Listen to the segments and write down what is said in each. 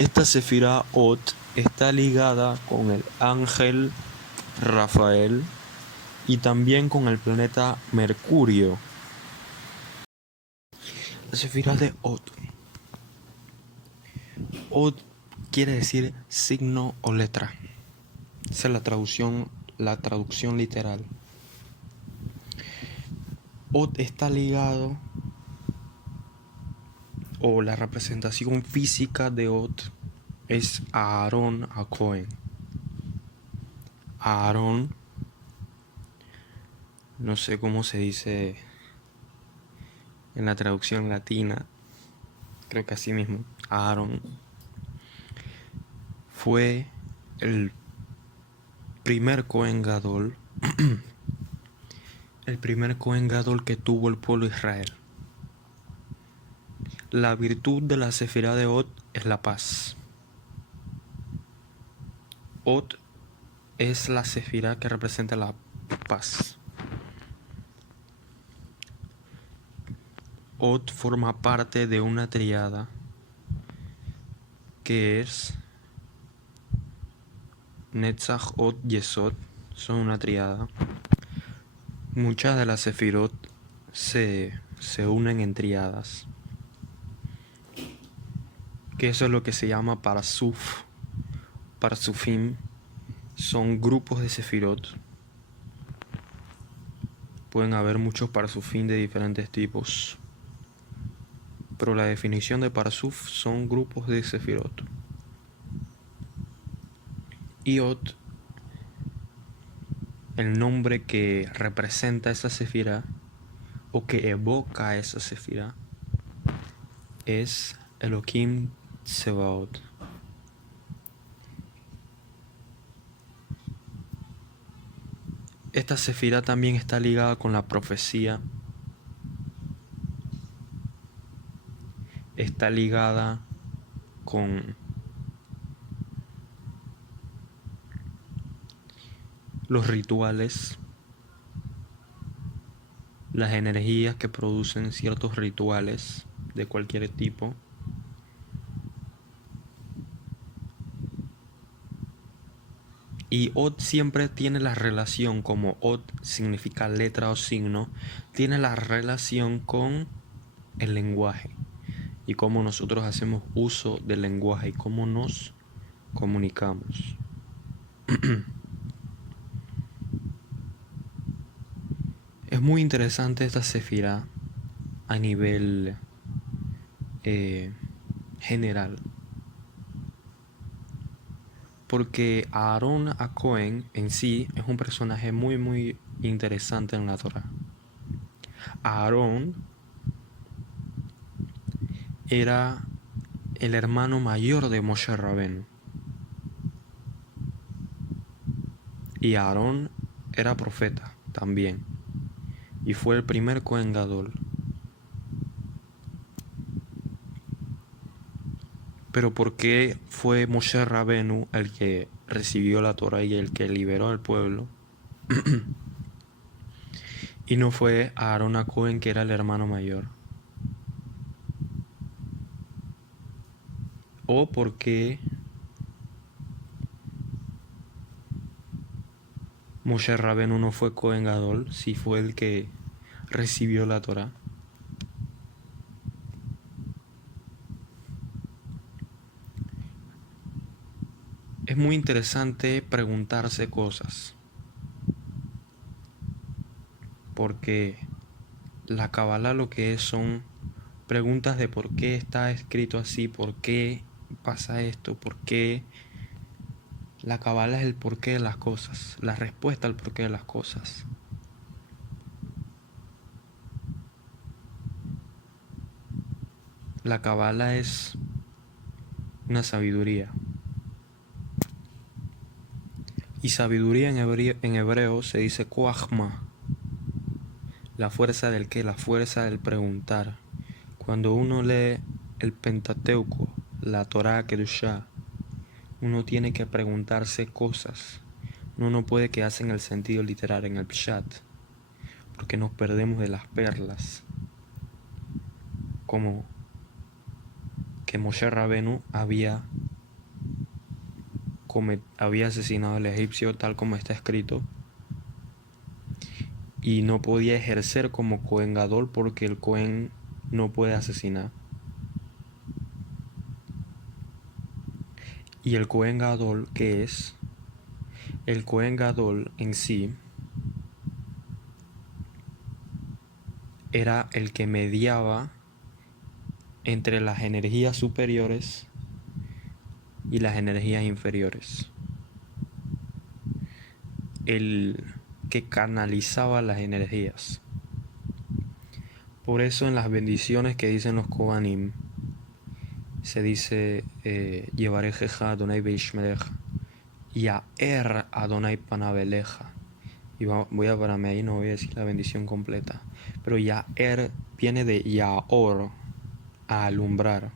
Esta Sefirá Ot está ligada con el ángel Rafael y también con el planeta Mercurio. La Sefirá de Ot. Ot quiere decir signo o letra. Esa es la traducción literal. Ot está ligado, o la representación física de Ot es a Aarón, a Cohen. Aarón, no sé cómo se dice en la traducción latina, creo que así mismo, Aarón fue el primer Cohen Gadol, el primer Cohen Gadol que tuvo el pueblo de Israel. La virtud de la Sefirá de Ot es la paz. Ot es la Sefirá que representa la paz. Ot forma parte de una tríada que es Netzach, Ot, Yesod, son una tríada. Muchas de las Sefirot se unen en tríadas, que eso es lo que se llama Parsuf. Parsufim son grupos de Sefirot. Pueden haber muchos Parsufim de diferentes tipos, pero la definición de Parsuf son grupos de Sefirot. Y Ot, el nombre que representa esa Sefirá o que evoca esa Sefirá, es Elohim Tsebaot. Esta Sefirá también está ligada con la profecía, está ligada con los rituales, las energías que producen ciertos rituales de cualquier tipo. Y Ot siempre tiene la relación, como Ot significa letra o signo, tiene la relación con el lenguaje y cómo nosotros hacemos uso del lenguaje y cómo nos comunicamos. Es muy interesante esta Sefirá a nivel general, porque Aarón a Cohen en sí es un personaje muy interesante en la Torá. Aarón era el hermano mayor de Moshe Rabenu, y Aarón era profeta también, y fue el primer Cohen Gadol. Pero ¿por qué fue Moshe Rabenu el que recibió la Torá y el que liberó al pueblo? Y no fue Aarón a Cohen, que era el hermano mayor. ¿O por qué Moshe Rabenu no fue Cohen Gadol, si fue el que recibió la Torá? Es muy interesante preguntarse cosas, porque la Kabbalah lo que es son preguntas de por qué está escrito así, por qué pasa esto, por qué. La Kabbalah es el porqué de las cosas, la respuesta al porqué de las cosas. La Kabbalah es una sabiduría. Y sabiduría en hebreo se dice koachma. La fuerza del qué, la fuerza del preguntar. Cuando uno lee el Pentateuco, la Torá Kedushá, uno tiene que preguntarse cosas. Uno no puede quedarse en el sentido literal, en el pshat, porque nos perdemos de las perlas. Como que Moshe Rabenu había había asesinado al egipcio tal como está escrito, y no podía ejercer como Cohen Gadol porque el Cohen no puede asesinar. ¿Y el Cohen Gadol qué es? El Cohen Gadol en sí era el que mediaba entre las energías superiores y las energías inferiores. El que canalizaba las energías. Por eso en las bendiciones que dicen los Kohanim se dice Yevareh Adonai Beishmereja Yaer Adonai Panaveleja. Y voy a pararme ahí, no voy a decir la bendición completa. Pero Yaer viene de Yaor, a alumbrar.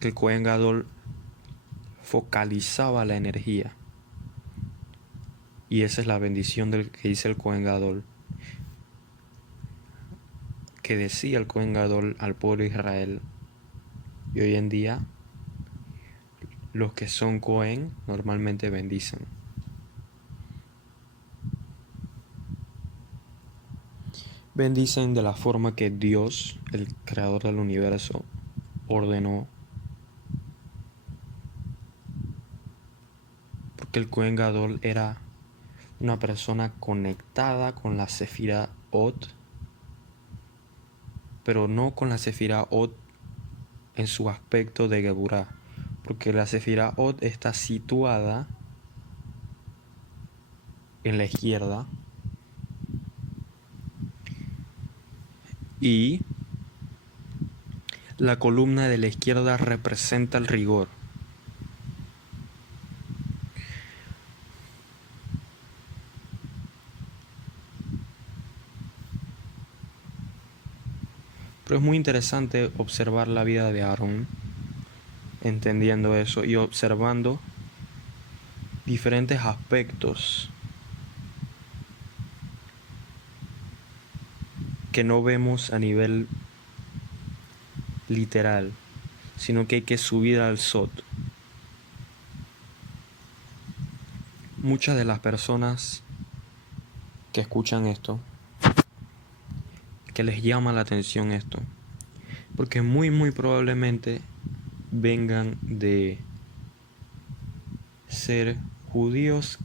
Que el Kohen Gadol focalizaba la energía. Y esa es la bendición del que dice el Kohen Gadol. Que decía el Kohen Gadol al pueblo de Israel. Y hoy en día, los que son Kohen normalmente bendicen. Bendicen de la forma que Dios, el creador del universo, ordenó. Porque el Kohen Gadol era una persona conectada con la Sefirá Ot, pero no con la Sefirá Ot en su aspecto de Geburah, porque la Sefirá Ot está situada en la izquierda y la columna de la izquierda representa el rigor. Pero es muy interesante observar la vida de Aarón, entendiendo eso y observando diferentes aspectos que no vemos a nivel literal, sino que hay que subir al Sot. Muchas de las personas que escuchan esto, que les llama la atención esto, porque muy probablemente vengan de ser judíos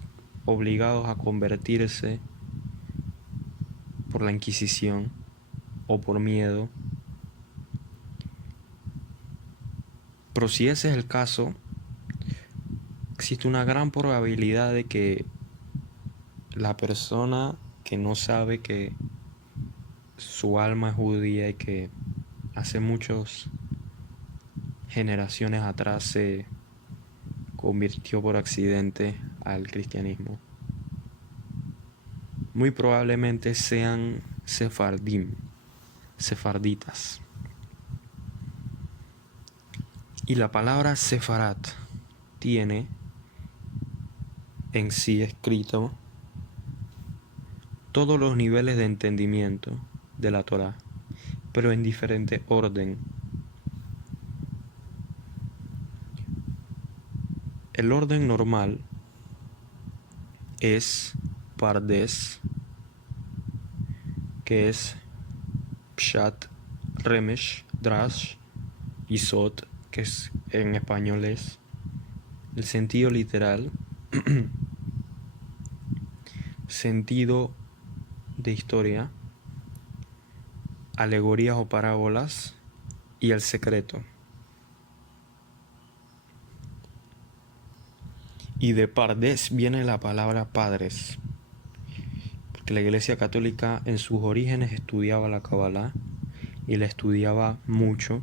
obligados a convertirse por la Inquisición o por miedo. Pero si ese es el caso, existe una gran probabilidad de que la persona que no sabe que su alma es judía y que hace muchas generaciones atrás se convirtió por accidente al cristianismo, muy probablemente sean sefarditas. Y la palabra sefarat tiene en sí escrito todos los niveles de entendimiento de la Torá, pero en diferente orden. El orden normal es Pardes, que es Pshat, Remesh, Drash y Sot, que es, en español es el sentido literal, sentido de historia, alegorías o parábolas y el secreto. Y de Pardes viene la palabra padres, porque la Iglesia Católica en sus orígenes estudiaba la Kabbalah y la estudiaba mucho,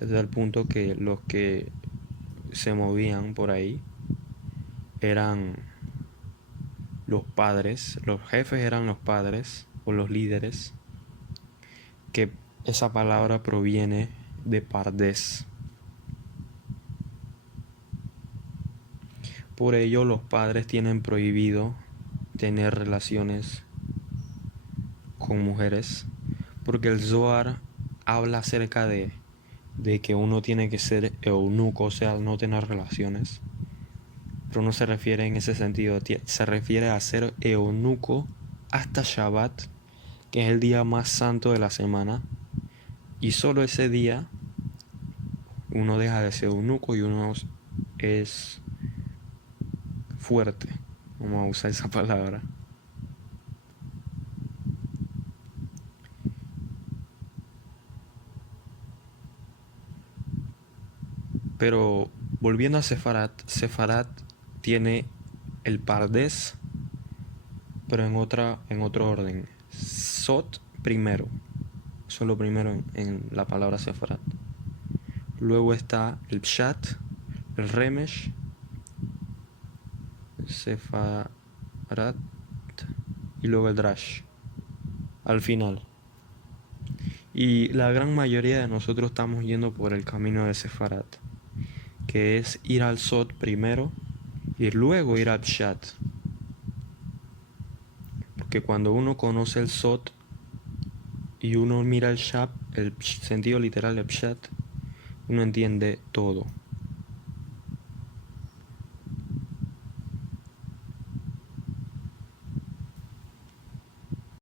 desde el punto que los que se movían por ahí eran los padres, los jefes eran los padres o los líderes, que esa palabra proviene de Pardes. Por ello los padres tienen prohibido tener relaciones con mujeres, porque el Zohar habla acerca de de que uno tiene que ser eunuco, o sea, no tener relaciones. Pero no se refiere en ese sentido, se refiere a ser eunuco hasta Shabbat, que es el día más santo de la semana. Y solo ese día uno deja de ser eunuco y uno es fuerte. Vamos a usar esa palabra. Pero volviendo a Sefarat, Sefarat tiene el Pardes, pero en otro orden. Sot primero. Eso es lo primero en la palabra Sefarat. Luego está el Pshat, el Remesh, Sefarat y luego el Drash al final. Y la gran mayoría de nosotros estamos yendo por el camino de Sefarat, que es ir al Sot primero y luego ir al Pshat. Porque cuando uno conoce el Sot y uno mira el sentido literal del Pshat, uno entiende todo.